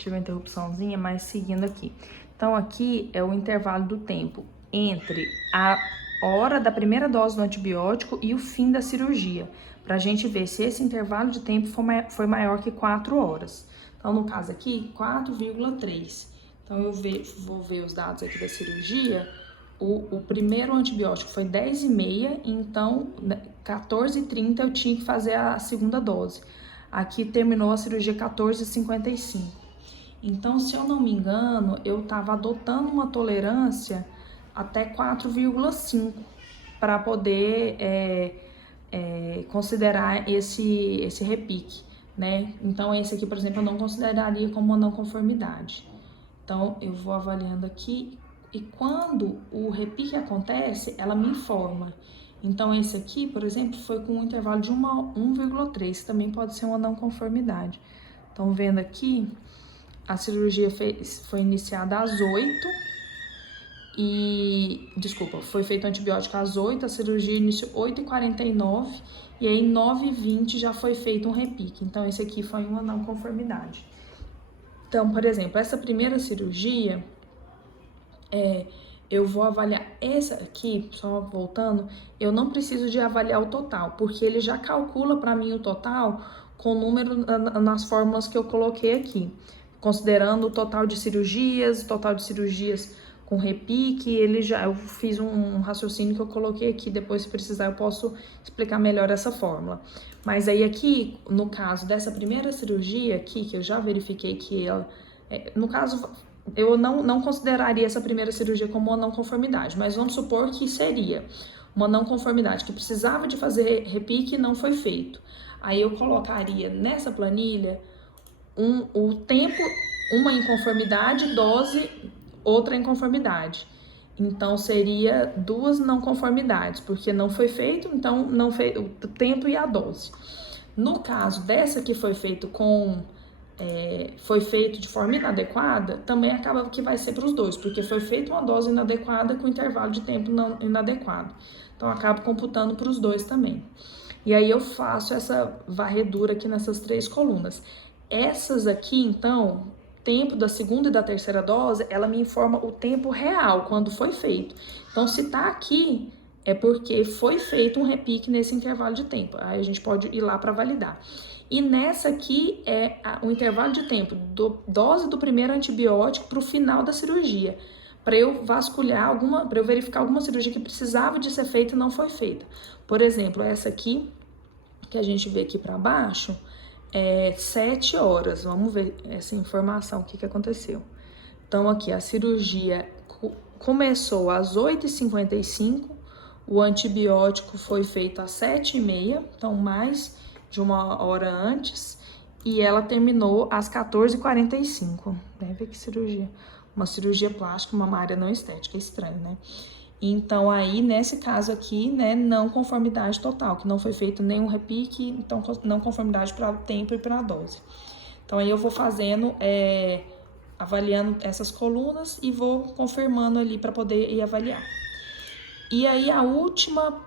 tive uma interrupçãozinha, mas seguindo aqui. Então, aqui é o intervalo do tempo entre a hora da primeira dose do antibiótico e o fim da cirurgia, para a gente ver se esse intervalo de tempo foi maior que 4 horas. Então, no caso aqui, 4,3. Então, vou ver os dados aqui da cirurgia. O primeiro antibiótico foi 10h30, então 14h30 eu tinha que fazer a segunda dose. Aqui terminou a cirurgia 14h55. Então, se eu não me engano, eu estava adotando uma tolerância até 4,5 para poder considerar esse repique, né? Então, esse aqui, por exemplo, eu não consideraria como uma não conformidade. Então, eu vou avaliando aqui e quando o repique acontece, ela me informa. Então, esse aqui, por exemplo, foi com um intervalo de 1,3, também pode ser uma não conformidade. Então, vendo aqui, a cirurgia foi iniciada às 8 foi feito antibiótico às 8, a cirurgia iniciou 8h49 e aí 9h20 já foi feito um repique. Então, esse aqui foi uma não conformidade. Então, por exemplo, essa primeira cirurgia, eu vou avaliar essa aqui, só voltando, eu não preciso de avaliar o total, porque ele já calcula para mim o total com o número nas fórmulas que eu coloquei aqui. Considerando o total de cirurgias com repique, eu fiz um raciocínio que eu coloquei aqui, depois se precisar eu posso explicar melhor essa fórmula. Mas aí aqui, no caso dessa primeira cirurgia aqui, que eu já verifiquei que ela, no caso, eu não consideraria essa primeira cirurgia como uma não conformidade, mas vamos supor que seria uma não conformidade, que precisava de fazer repique e não foi feito. Aí eu colocaria nessa planilha o tempo, uma inconformidade, dose, outra inconformidade. Então, seria 2 não conformidades, porque não foi feito, então não fez o tempo e a dose. No caso dessa que foi feito de forma inadequada, também acaba que vai ser para os dois, porque foi feita uma dose inadequada com intervalo de tempo não inadequado. Então, acaba computando para os dois também. E aí eu faço essa varredura aqui nessas 3 colunas. Essas aqui, então, tempo da segunda e da terceira dose, ela me informa o tempo real, quando foi feito. Então, se tá aqui, é porque foi feito um repique nesse intervalo de tempo. Aí a gente pode ir lá para validar. E nessa aqui é o intervalo de tempo dose do primeiro antibiótico para o final da cirurgia, para eu vasculhar para eu verificar alguma cirurgia que precisava de ser feita e não foi feita. Por exemplo, essa aqui, que a gente vê aqui para baixo, 7 horas. Vamos ver essa informação, o que aconteceu. Então, aqui, a cirurgia começou às 8h55, o antibiótico foi feito às 7h30, então mais de 1 hora antes, e ela terminou às 14h45. Deve ver que cirurgia. Uma cirurgia plástica, uma área não estética, é estranho, né? Então, aí, nesse caso aqui, né, não conformidade total, que não foi feito nenhum repique, então não conformidade para o tempo e para a dose. Então, aí eu vou fazendo, avaliando essas colunas e vou confirmando ali para poder ir avaliar. E aí, a última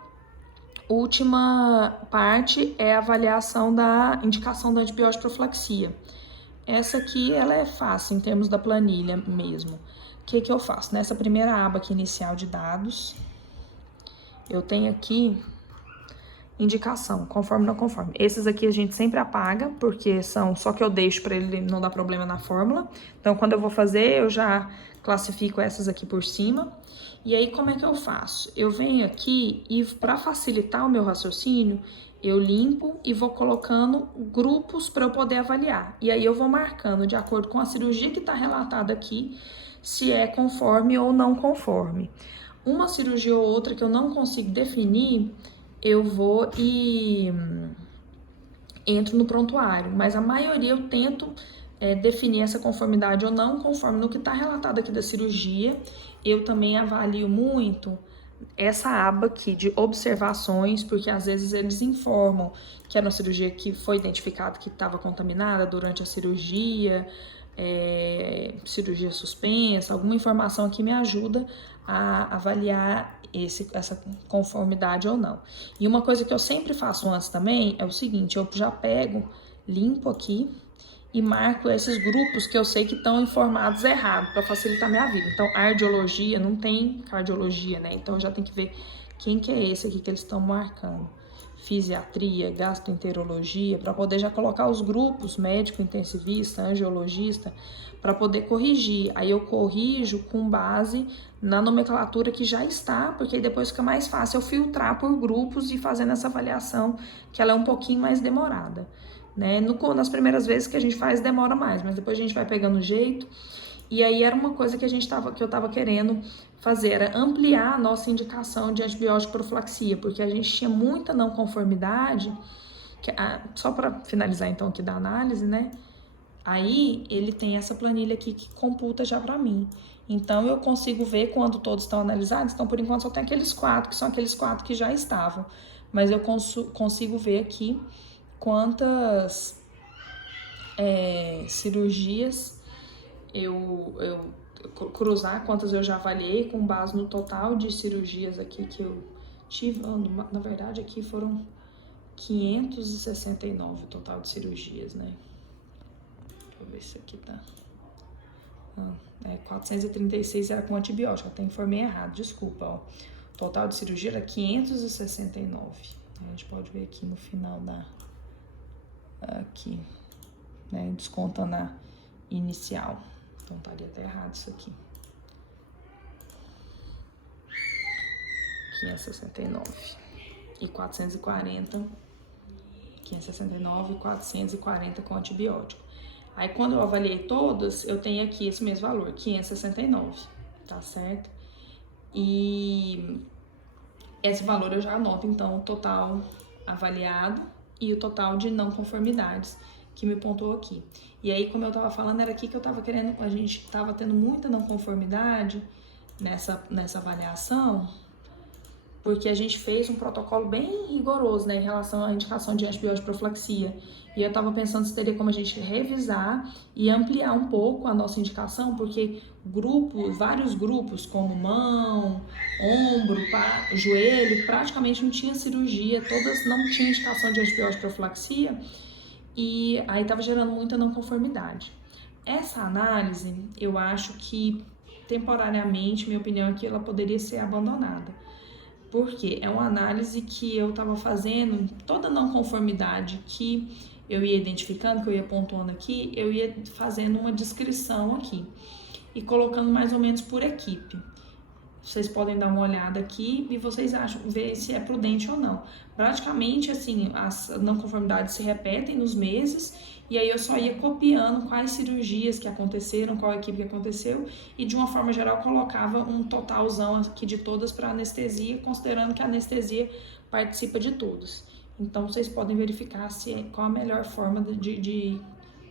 parte é a avaliação da indicação da antibiótico profilaxia. Essa aqui, ela é fácil em termos da planilha mesmo. O que eu faço? Nessa primeira aba aqui inicial de dados, eu tenho aqui indicação, conforme ou não conforme. Esses aqui a gente sempre apaga, porque são só que eu deixo para ele não dar problema na fórmula. Então, quando eu vou fazer, eu já classifico essas aqui por cima. E aí, como é que eu faço? Eu venho aqui e, para facilitar o meu raciocínio, eu limpo e vou colocando grupos para eu poder avaliar. E aí, eu vou marcando de acordo com a cirurgia que está relatada aqui, se é conforme ou não conforme. Uma cirurgia ou outra que eu não consigo definir, eu vou e entro no prontuário, mas a maioria eu tento definir essa conformidade ou não conforme no que está relatado aqui da cirurgia. Eu também avalio muito essa aba aqui de observações, porque às vezes eles informam que era uma cirurgia que foi identificado que estava contaminada durante a cirurgia, cirurgia suspensa, alguma informação que me ajuda a avaliar essa conformidade ou não. E uma coisa que eu sempre faço antes também é o seguinte, eu já pego, limpo aqui e marco esses grupos que eu sei que estão informados errado, para facilitar minha vida. Então, cardiologia, não tem cardiologia, né? Então, eu já tenho que ver quem que é esse aqui que eles estão marcando. Fisiatria, gastroenterologia, para poder já colocar os grupos, médico intensivista, angiologista, para poder corrigir. Aí eu corrijo com base na nomenclatura que já está, porque aí depois fica mais fácil eu filtrar por grupos e fazendo essa avaliação, que ela é um pouquinho mais demorada, né? Nas primeiras vezes que a gente faz demora mais, mas depois a gente vai pegando o jeito. E aí era uma coisa que eu tava querendo fazer, era ampliar a nossa indicação de antibiótico profilaxia, porque a gente tinha muita não conformidade, só para finalizar então aqui da análise, né? Aí ele tem essa planilha aqui que computa já para mim. Então eu consigo ver quando todos estão analisados. Então por enquanto só tem aqueles 4, que são aqueles 4 que já estavam. Mas eu consigo ver aqui quantas cirurgias eu cruzar quantas eu já avaliei com base no total de cirurgias aqui que eu tive. Na verdade aqui foram 569 o total de cirurgias, né? Deixa eu ver se aqui tá. 436 era com antibiótico, até informei errado, desculpa, ó. O total de cirurgia era 569. A gente pode ver aqui no final aqui, né? Descontando a inicial. Então estaria até errado isso aqui. 569 e 440. 569 e 440 com antibiótico. Aí quando eu avaliei todas, eu tenho aqui esse mesmo valor, 569, tá certo? E esse valor eu já anoto então o total avaliado e o total de não conformidades que me pontuou aqui. E aí, como eu tava falando, era aqui que eu tava querendo, a gente tava tendo muita não conformidade nessa avaliação, porque a gente fez um protocolo bem rigoroso, né, em relação à indicação de antibiótico profilaxia. E eu tava pensando se teria como a gente revisar e ampliar um pouco a nossa indicação, porque vários grupos, como mão, ombro, joelho, praticamente não tinha cirurgia, todas não tinham indicação de antibiótico profilaxia, e aí tava gerando muita não conformidade. Essa análise, eu acho que temporariamente, minha opinião é que ela poderia ser abandonada. Porque é uma análise que eu estava fazendo, toda não conformidade que eu ia identificando, que eu ia pontuando aqui, eu ia fazendo uma descrição aqui e colocando mais ou menos por equipe. Vocês podem dar uma olhada aqui e vocês ver se é prudente ou não. Praticamente, assim, as não conformidades se repetem nos meses, e aí eu só ia copiando quais cirurgias que aconteceram, qual equipe que aconteceu, e de uma forma geral colocava um totalzão aqui de todas para anestesia, considerando que a anestesia participa de todas. Então, vocês podem verificar qual a melhor forma de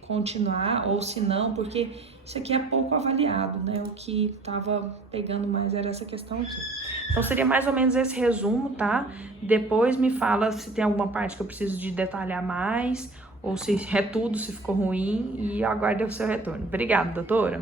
continuar, ou se não, porque isso aqui é pouco avaliado, né? O que tava pegando mais era essa questão aqui. Então, seria mais ou menos esse resumo, tá? Depois me fala se tem alguma parte que eu preciso de detalhar mais, ou se é tudo, se ficou ruim, e aguarde o seu retorno. Obrigada, doutora!